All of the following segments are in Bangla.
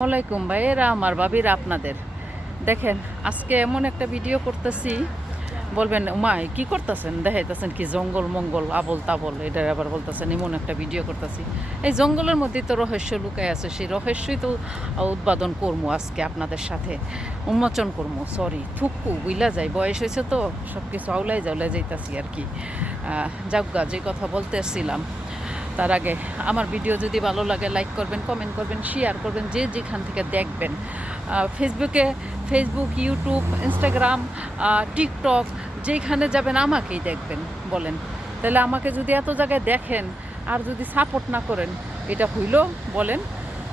আসসালামাইকুম ভাইয়েরা, আমার বাবিরা আপনাদের। দেখেন, আজকে এমন একটা ভিডিও করতেছি। বলবেন উমাই কি করতেছেন? দেখাইতেছেন কি জঙ্গল মঙ্গল আবল তাবল এটা আবার বলতেছেন এমন একটা ভিডিও করতেছি। এই জঙ্গলের মধ্যেই তো রহস্য লুকায় আছে, সেই রহস্যই তো উৎপাদন করব আজকে আপনাদের সাথে। উন্মোচন করব সরি থুকু, বুইলা যায় বয়স হয়েছে তো সব কিছু আউলাই জাউলাই যাইতাছি আর কি। যাজ্ঞা যে কথা বলতে এসছিলাম তার আগে আমার ভিডিও যদি ভালো লাগে লাইক করবেন কমেন্ট করবেন শেয়ার করবেন, যে যেখান থেকে দেখবেন। ফেসবুকে ফেসবুক ইউটিউব ইনস্টাগ্রাম টিকটক যেখানে যাবেন আমাকেই দেখবেন, বলেন। তাহলে আমাকে যদি এত জায়গায় দেখেন আর যদি সাপোর্ট না করেন, এটা হইল, বলেন,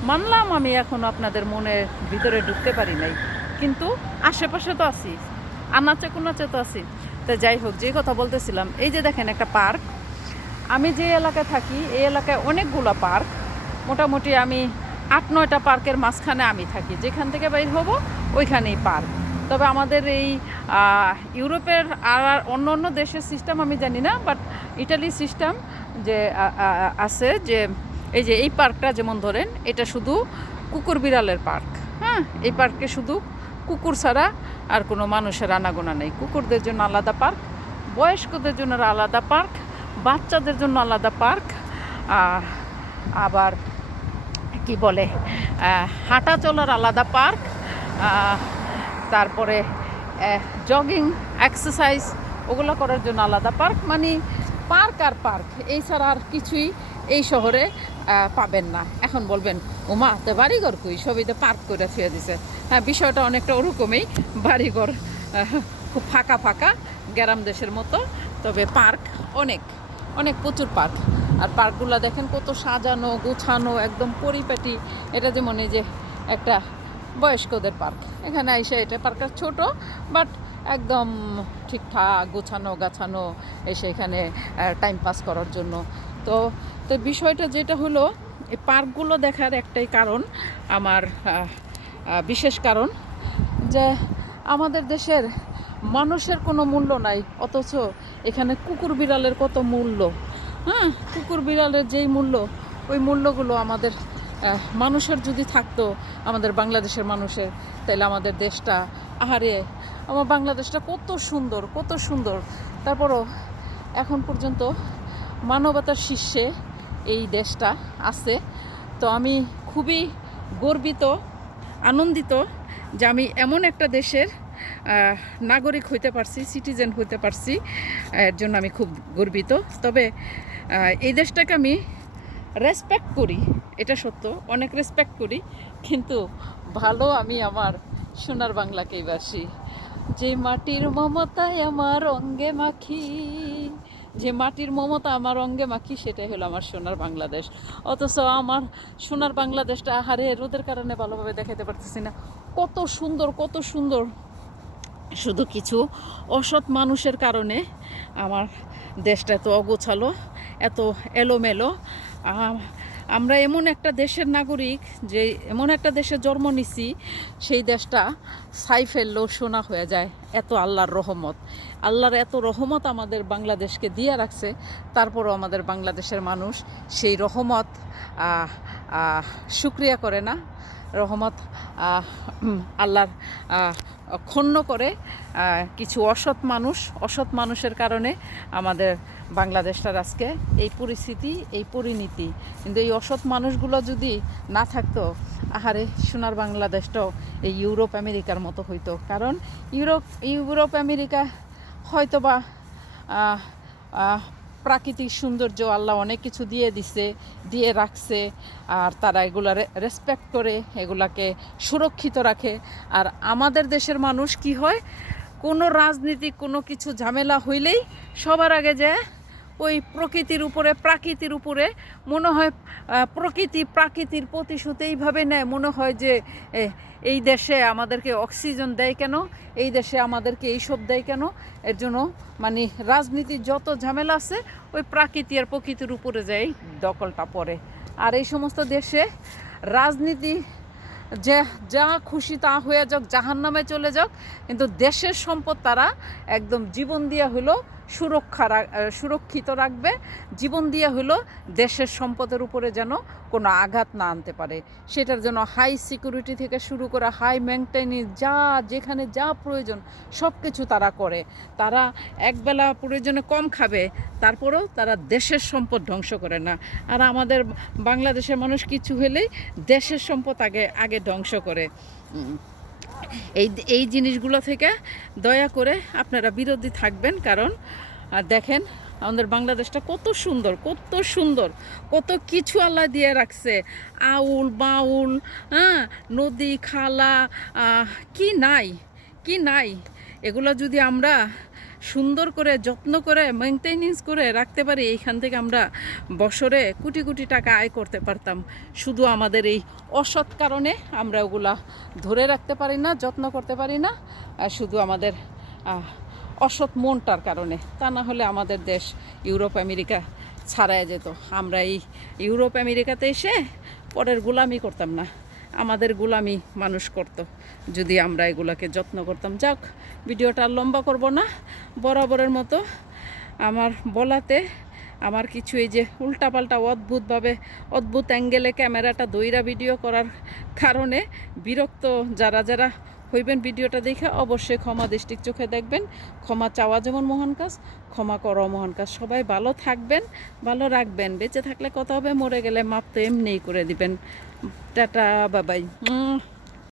মানলাম আমি এখন আপনাদের মনে ভিতরে ঢুকতে পারি নাই। কিন্তু আশেপাশে তো আছি আনাচে কোনাচে তো আছি। তা যাই হোক, যে কথা বলতেছিলাম, এই যে দেখেন একটা পার্ক আমি যে এলাকায় থাকি, এই এলাকায় অনেকগুলো পার্ক। মোটামুটি আমি আট নয়টা পার্কের মাঝখানে আমি থাকি। যেখান থেকে বাইর হব, ওইখানেই পার্ক। তবে আমাদের এই ইউরোপের আর অন্য অন্য দেশের সিস্টেম আমি জানি না বাট ইটালি সিস্টেম যে আছে যে, এই যে, এই পার্কটা যেমন ধরেন, এটা শুধু কুকুর বিড়ালের পার্ক। হ্যাঁ এই পার্কে শুধু কুকুর ছাড়া আর কোনো মানুষের আনাগোনা নেই। কুকুরদের জন্য আলাদা পার্ক, বয়স্কদের জন্য আলাদা পার্ক বাচ্চাদের জন্য আলাদা পার্ক, আর আবার কি বলে হাঁটা চলার আলাদা পার্ক তারপরে জগিং এক্সারসাইজ ওগুলো করার জন্য আলাদা পার্ক মানে পার্ক আর পার্ক, এই ছাড়া আর কিছুই এই শহরে পাবেন না। এখন বলবেন ওমা তো বাড়িঘর কই? সবই তো পার্ক করে থুয়ে দিছে। হ্যাঁ বিষয়টা অনেকটা ওরকমই, বাড়িঘর খুব ফাঁকা ফাঁকা, গ্রাম দেশের মতো, তবে পার্ক অনেক। অনেক প্রচুর পার্ক। আর পার্কগুলো দেখেন কত সাজানো, গোছানো, একদম পরিপাটি। এটা যেমন এই যে একটা বয়স্কদের পার্ক। এখানে এসে এটা পার্কটা ছোট, বাট একদম ঠিকঠাক গোছানো, গাছানো, এসে এখানে টাইম পাস করার জন্য। তো তো বিষয়টা যেটা হলো, এই পার্কগুলো দেখার একটাই কারণ, আমার বিশেষ কারণ, যে আমাদের দেশের মানুষের কোনো মূল্য নাই, অথচ এখানে কুকুর বিড়ালের কত মূল্য? হ্যাঁ কুকুর বিড়ালের যেই মূল্য, ওই মূল্যগুলো আমাদের মানুষের যদি থাকতো, আমাদের বাংলাদেশের মানুষের তাহলে আমাদের দেশটা, আহারে, আমার বাংলাদেশটা কত সুন্দর কত সুন্দর। তারপরও এখন পর্যন্ত মানবতার শীর্ষে এই দেশটা আছে। তো আমি খুবই গর্বিত, আনন্দিত যে আমি এমন একটা দেশের নাগরিক হইতে পারছি সিটিজেন হইতে পারছি, এর জন্য আমি খুব গর্বিত। তবে এই দেশটাকে আমি রেসপেক্ট করি, এটা সত্য, অনেক রেসপেক্ট করি, কিন্তু ভালো আমি আমার সোনার বাংলাকেই বাসি। যে মাটির মমতায় আমার অঙ্গে মাখি, যে মাটির মমতা আমার অঙ্গে মাখি, সেটাই হলো আমার সোনার বাংলাদেশ। অথচ আমার সোনার বাংলাদেশটা আহারে রোদের কারণে ভালোভাবে দেখাতে পারতেছি না। কত সুন্দর কত সুন্দর শুধু কিছু অসৎ মানুষের কারণে আমার দেশটা এত অগোছালো, এত এলোমেলো। আমরা এমন একটা দেশের নাগরিক যে, এমন একটা দেশে জন্ম নিছি, সেই দেশটা ছাই ফেললেও সোনা হয়ে যায়, এত আল্লাহর রহমত। আল্লাহর এত রহমত আমাদের বাংলাদেশকে দিয়ে রাখছে, তারপরও আমাদের বাংলাদেশের মানুষ সেই রহমত শুক্রিয়া করে না। রহমত আল্লাহর আহ, ক্ষুণ্ণ করে কিছু অসৎ মানুষ অসৎ মানুষের কারণে আমাদের বাংলাদেশটার আজকে এই পরিস্থিতি এই পরিণতি। কিন্তু এই অসৎ মানুষগুলো যদি না থাকতো আহারে সোনার বাংলাদেশটাও এই ইউরোপ আমেরিকার মতো হইতো। কারণ ইউরোপ ইউরোপ আমেরিকা হয়তোবা আহ, আহ, প্রাকৃতিক সৌন্দর্য আল্লাহ অনেক কিছু দিয়ে দিছে, দিয়ে রাখছে, আর তারা এগুলা রেসপেক্ট করে, এগুলাকে সুরক্ষিত রাখে। আর আমাদের দেশের মানুষ কি হয়? কোনো রাজনীতি, কোনো কিছু ঝামেলা হইলেই সবার আগে যে ওই প্রকৃতির উপরে, প্রাকৃতির উপরে। মনে হয় প্রকৃতি প্রাকৃতির প্রতিশোধ এইভাবে নেয়। মনে হয় যে এই দেশে আমাদেরকে অক্সিজেন দেয় কেন? এই দেশে আমাদেরকে এইসব দেয় কেন? এর জন্য মানে রাজনীতির যত ঝামেলা আছে, ওই প্রাকৃতি আর প্রকৃতির উপরে যাই দখলটা পড়ে। আর এই সমস্ত দেশে রাজনীতি যে, যা খুশি তা হয়ে যাক জাহান নামে চলে যাক, কিন্তু দেশের সম্পদ তারা একদম জীবন দিয়ে হলো সুরক্ষা সুরক্ষিত রাখবে। জীবন দিয়ে হলো দেশের সম্পদের উপরে যেন কোনো আঘাত না আনতে পারে। সেটার জন্য হাই সিকিউরিটি থেকে শুরু করে হাই মেনটেনি যা যেখানে যা প্রয়োজন সব কিছু তারা করে। তারা একবেলা প্রয়োজনে কম খাবে, তারপরেও তারা দেশের সম্পদ ধ্বংস করে না। আর আমাদের বাংলাদেশের মানুষ কিছু হলেই দেশের সম্পদ আগে আগে ধ্বংস করে। এই এই জিনিসগুলো থেকে দয়া করে আপনারা বিরোধী থাকবেন, কারণ দেখেন, আমাদের বাংলাদেশটা কত সুন্দর কত সুন্দর, কত কিছু আল্লাহ দিয়ে রাখছে। আউল, বাউল হ্যাঁ নদী, খালা কি নাই কি নাই? এগুলো যদি আমরা সুন্দর করে, যত্ন করে মেনটেনেন্স করে রাখতে পারি, এইখান থেকে আমরা বছরে কোটি কোটি টাকা আয় করতে পারতাম। শুধু আমাদের এই অসৎ কারণে আমরা ওগুলা ধরে রাখতে পারি না, যত্ন করতে পারি না শুধু আমাদের অসৎ মনটার কারণে। তা না হলে আমাদের দেশ ইউরোপ, আমেরিকা ছাড়ায় যেত। আমরা এই ইউরোপ, আমেরিকাতে এসে পরের গোলামি করতাম না। আমাদের গোলামি মানুষ করত। যদি আমরা এগুলাকে যত্ন করতাম। যাক, ভিডিওটা লম্বা করব না। বরাবরের মতো আমার বলাতে আমার কিছু এই যে উল্টাপাল্টা অদ্ভুতভাবে অদ্ভুত অ্যাঙ্গেলে ক্যামেরাটা দইরা ভিডিও করার কারণে বিরক্ত যারা যারা হইবেন ভিডিওটা দেখে অবশ্যই ক্ষমা দৃষ্টির চোখে দেখবেন। ক্ষমা চাওয়া যেমন মহান কাজ, ক্ষমা করা মহান কাজ। সবাই ভালো থাকবেন, ভালো রাখবেন। বেঁচে থাকলে কথা হবে, মরে গেলে মাপ তো এমনিই করে দিবেন। টাটা, বাবাই।